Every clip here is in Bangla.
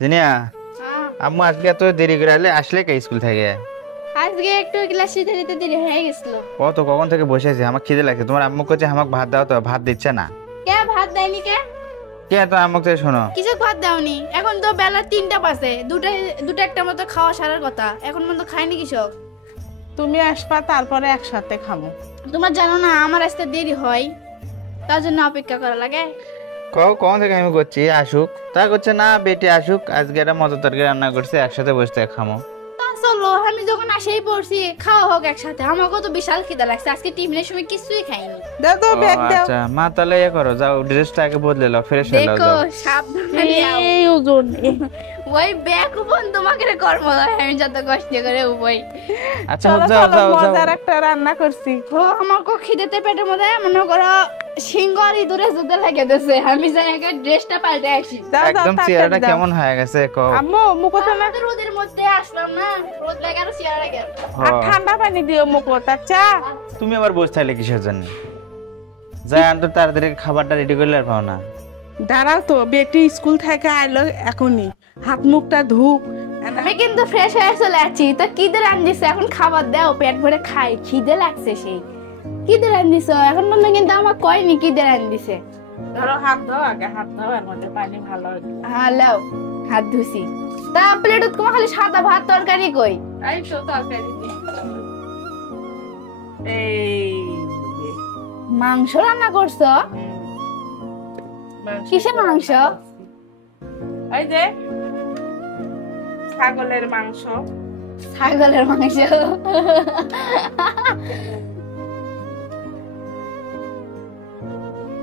জিনিয়া, হ্যাঁ, আম্মু আজকে এত দেরি করে আসলে কে স্কুল থেকে? আজকে একটু ক্লাস দিতে দিতে দেরি হয়ে গেছিল। কখন থেকে বসে আছি, আমার খিদে লাগছে। তোমার আম্মু কাছে আমাকে ভাত দাও, তো ভাত দিচ্ছে না। কে ভাত দেয়নি কে? কে তো আম্মুকে থেকে শোনো। কিছু ভাত দাওনি? এখন তো বেলা 3টা বাজে, দুটা একটা মতো খাওয়া সারার কথা, এখন পর্যন্ত খাইনি কৃষক। তুমি আসবা তারপরে একসাথে খাবো। তোমার জানো না আমার আসতে দেরি হয়, তার জন্য অপেক্ষা করা লাগে। কখন থেকে আমি করছি আসুক, তা করছে না বেটি আসুক, আজকে একটা মজার তরকারি রান্না করছে, একসাথে বসে খামো। তা চলো, আমি যখন আসেই পড়ছি খাওয়া হোক একসাথে। আমাকেও তো বিশাল খিদা লাগছে, আজকে টিফিনের সময় কিছুই খাইনি। দাও তো ব্যাগ দাও। আচ্ছা মা, তাহলে ইয়ে করো, যাও ড্রেসটা আগে বদলে নাও, ফ্রেশ হয়ে নাও, দেখো যাও। সাবধানে যাও। এই ওজন ওই ব্যাগ উপন তোমাকে কর্ম দেয়, আমি যত কষ্ট করে উপাই। আচ্ছা চলো যাও চলো, যাও যাও। মজার একটা রান্না করছি। ও আমাকে খিদেতে পেটের মধ্যে মনে করো সিংহ আর ইঁদুরে যুদ্ধে লেগে দিয়েছে। আমি যাই আগে ড্রেসটা পাল্টে আসি। দাও দাও একদম তাড়াতাড়ি চেহারাটা দাও। কেমন হয়ে গেছে কও। আম্মু মুখোটা না, আমাদের রোদের মধ্যে আসলাম না, রোদ লাগে আর চেয়ার লাগে। আর হ্যাঁ। ঠান্ডা পানি দিও মুখোটা। চা তুমি আবার বসে থাকলে কিসের জন্য? যাই আনতো তাড়াতাড়ি খাবারটা রেডি করলে আর পাও না। দাঁড়াও তো, বেটি স্কুল থেকে আইলো এখনই, হাত মুখটা ধুক। আমি কিন্তু ফ্রেশ হয়ে চলে আসছি। তো কি দিয়ে রান্ধিস এখন? খাবার দাও, পেট ভরে খাই, খিদে লাগছে সেই। কি দিয়ে রান্ধিস এখন? মনে কিন্তু আমার কয়নি কি দিয়ে রান্ধিছে। ধরো হাত দাও, আগে হাত দাও, এর মধ্যে পানি ভালো। হ্যাঁ লাও, হাত ধুছি। তা প্লেটত তোমার খালি সাদা ভাত তরকারি কই? এই তো তরকারি দি। এই মাংস রান্না করছো? কিসের মাংস? এই যে ছাগলের মাংস। ছাগলের মাংস।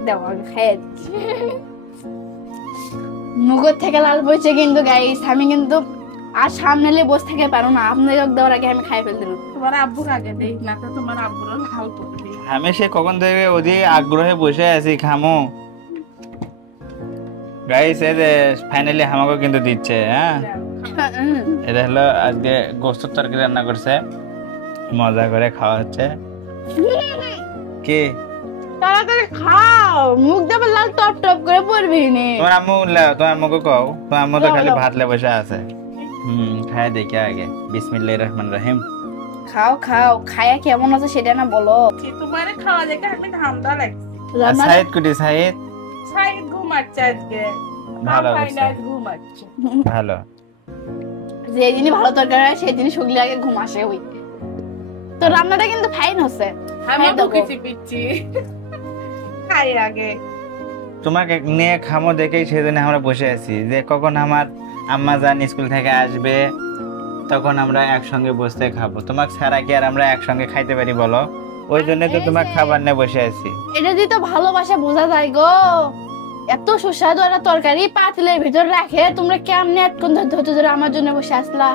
দাও আগে খেয়ে দিচ্ছি। মুখের থেকে লাল বইছে কিন্তু গাইস, আমি কিন্তু আর সামনে নিয়ে বসে থেকে পারো না। আপনার দেওয়ার আগে আমি খাই ফেলতে পারবো। তোমার আব্বুর আগে দেই না তো, তোমার আব্বুরও লাল পড়বে। আমি সে কখন থেকে ওদি আগ্রহে বসে আছি খামো। গাইস এই যে ফাইনালি আমাকে কিন্তু দিচ্ছে। হ্যাঁ, এটা হলো আজকে গোস্তের তরকারি রান্না করছে, মজা করে খাওয়া হচ্ছে। কি তাড়াতাড়ি খাও, মুখ দেবে লাল টপ টপ করে পড়বি নি। তোমার আম্মু তোমার আম্মুকে কও, তোমার আম্মু তো খালি ভাত লে বসে আছে। খায় দেখি আগে। বিসমিল্লাহির রহমানির রহিম। খাও খাও, খায়া কেমন আছে সেটা না বলো। তোমার খাওয়া দেখে আমি ধান্দা লাগছে। আর সাইদ কুটি সাইদ সাইদ ঘুমাচ্ছে আজকে। ভালো ভালো অবস্থা। ঘুমাচ্ছে। ভালো। যে দিনই ভালো তরকারি হয় সেই দিনই শুকলে আগে ঘুম আসে। ওই তো রান্নাটা কিন্তু ফাইন হচ্ছে। আমি খাই দেবো। বুকেছি পিচ্ছি। খাই আগে। তোমাকে নিয়ে খামো দেখেই সেদিন আমরা বসে আছি, যে কখন আমার আম্মা জান স্কুল থেকে আসবে, তখন আমরা একসঙ্গে বসতে খাবো। তোমাকে ছাড়া কি আর আমরা একসঙ্গে খাইতে পারি বলো? ওই জন্য তো তোমার খাবার নিয়ে বসে আছি। এটা দিয়ে তো ভালোবাসা বোঝা যায় গো। এত সুস্বাদু একটা তরকারি পাতিলের ভিতর রাখে তোমরা কেমনে এতক্ষণ ধৈর্য ধরে আমার জন্য বসে আসলা?